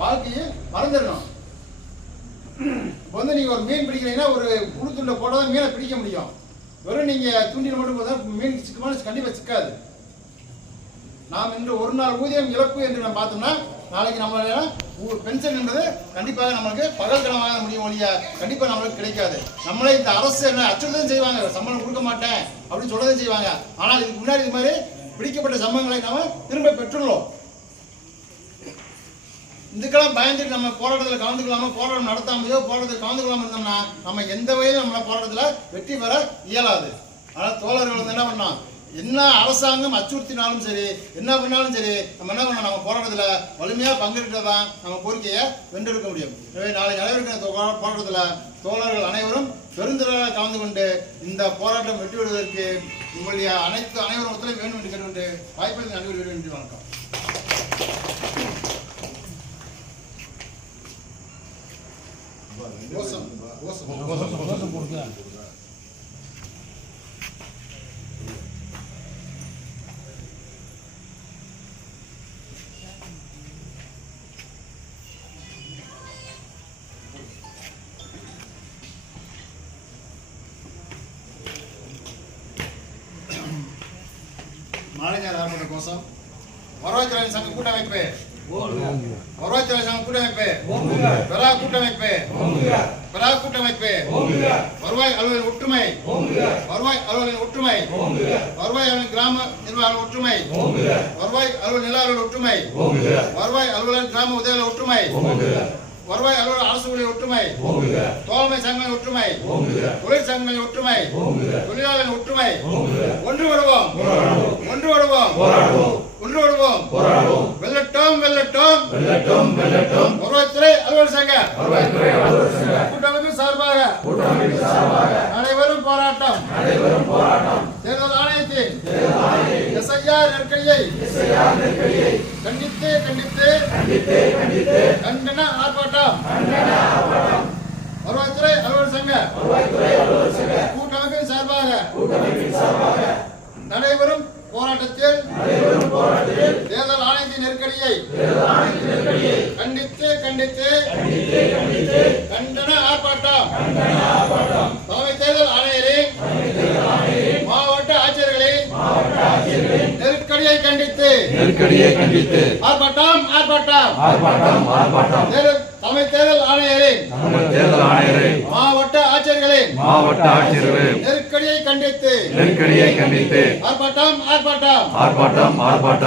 வாழ்க்கையை மறந்துடணும். இப்போ வந்து நீங்கள் ஒரு மீன் பிடிக்கிறீங்கன்னா ஒரு புழு துண்டை போட்டால் தான் மீனை பிடிக்க முடியும். வெறும் நீங்கள் தூண்டில் மட்டும் போதால் மீன் சிக்கமான கண்டிப்பாக சிக்காது. நாம் இன்று ஒரு நாள் ஊதியம் இழப்பு என்று நம்ம பார்த்தோம்னா நாளைக்கு நம்மளால பென்ஷன் என்பது கண்டிப்பாக நம்மளுக்கு பகல் கனவாக முடியும் ஒழியா கண்டிப்பாக நம்மளுக்கு கிடைக்காது. நம்மளே இந்த அரசு என்ன அச்சுறுத்தலும் செய்வாங்க, சம்பளம் கொடுக்க மாட்டேன் அப்படின்னு சொல்லதான் செய்வாங்க. ஆனால் இதுக்கு முன்னாடி இது மாதிரி பிடிக்கப்பட்ட சம்பளங்களை நாம திரும்ப பெற்றுள்ளோம். இதுக்கெல்லாம் பயந்துட்டு நம்ம போராட்டத்தில் கலந்துக்கலாமோ, போராட்டம் நடத்தாமையோ போராட்டத்தில் கலந்துக்கலாம இருந்தோம்னா நம்ம எந்த வகையிலும் நம்ம போராட்டத்தில் வெற்றி பெற இயலாது. ஆனால் தோழர்கள் வந்து என்ன பண்ணோம், என்ன அரசாங்கம் அச்சுறுத்தினாலும் சரி, என்ன பண்ணாலும் சரி, நம்ம என்ன பண்ணோம், நம்ம போராட்டத்தில் வலிமையாக பங்கெடுத்து தான் நம்ம கோரிக்கையை வென்றெடுக்க முடியும். எனவே நாளைக்கு நடைபெறுகிற போராட்டத்தில் தோழர்கள் அனைவரும் பெருந்திரளாக கலந்து கொண்டு இந்த போராட்டம் வெற்றி பெறுவதற்கு உங்களுடைய அனைவரும் ஒத்துழைப்பு வேண்டும் என்று கேட்டுக்கொண்டு வாய்ப்பளித்த நன்றி வேண்டும். வணக்கம். மாலை நேர ஆர்ப்பாட்ட கோஷம். வருவாய்த்துறை சங்க கூட்டமைப்பு, வருவாய்த்துறை சங்க கூட்டமைப்பு, பெறா கூட்டமைப்பு, பெறா கூட்டமைப்பு, வருவாய் அலுவலர் ஒற்றுமை, வருவாய் அலுவலர் ஒற்றுமை, வருவாய் அலுவலர் கிராம நிர்வாக ஒற்றுமை, வருவாய் அலுவலர் நிலாளர் ஒற்றுமை, வருவாய் அலுவலர் கிராம உதவியாளர் ஒற்றுமை, வருவாய் அலுவலர் அரசு ஊழியர் ஒற்றுமை, தோழமை சங்கங்களின் ஒற்றுமை, தொழில் சங்கங்களின் ஒற்றுமை, தொழிலாளர்களின் ஒற்றுமை. ஒன்று வருவோம், ஒன்று வருவோம், ஒன்று வருவோம், வெல்லட்டும், வெல்லட்டும், வெல்லட்டும், வெல்லட்டும். வருவாய்த்துறை அலுவலர் சங்க கூட்டமைப்பு சார்பாக அனைவரும் போராட்டம், தேர்தல் ஆணையத்தின் எஸ்ஐஆர் நெருக்கடியை கண்டித்து கண்டன ஆர்ப்பாட்டம். வருவாய்த்துறை அலுவலர் சங்க கூட்டமைப்பின் சார்பாக நடைபெறும் போராட்டத்தில் தேர்தல் ஆணையத்தின் நெருக்கடியை கண்டித்து கண்டன ஆர்ப்பாட்டம். தலைமை தேர்தல் ஆணையரின் மாவட்ட ஆட்சியர்களின் நெருக்கடியை கண்டித்து ஆர்ப்பாட்டம். தலைமை தேர்தல் ஆணையரின் மாவட்ட ஆட்சியர்களின் நெருக்கடியை கண்டித்து ஆர்ப்பாட்டம். மாவட்ட